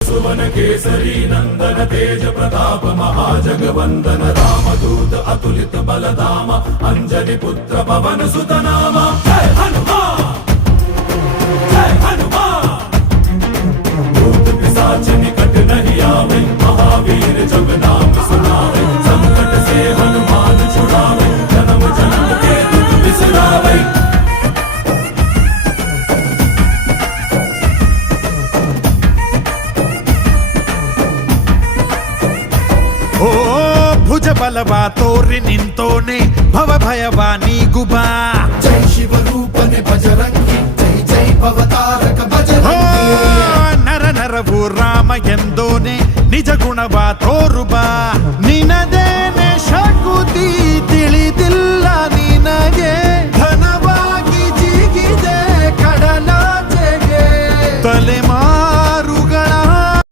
सुवन केसरी नंदन तेज प्रताप महाजगवंदन रामदूत अतुलित बलधाम अंजनी पुत्र पवन सुत नाम जय हनुमान जय हनुमान। भूत पिशाच निकट नहीं आवे महावीर जब नाम सुनावे संकट से हनुमान छुड़ावे जन्म जन्म के दुख बिसरावे। ಓ ಭುಜ ಬಲವಾ ತೋರಿ ನಿಂತೋನೆ ಭವ ಭಯವಾ ನೀಗುಬಾ ಜೈ ಶಿವರೂಪನೆ ಬಜರಂಗಿ ಜೈ ಜೈ ಭವತಾರಕ ಬಜರಂಗಿ ನರ ನರವು ರಾಮ ಎಂದೋನೆ ನಿಜ ಗುಣವಾ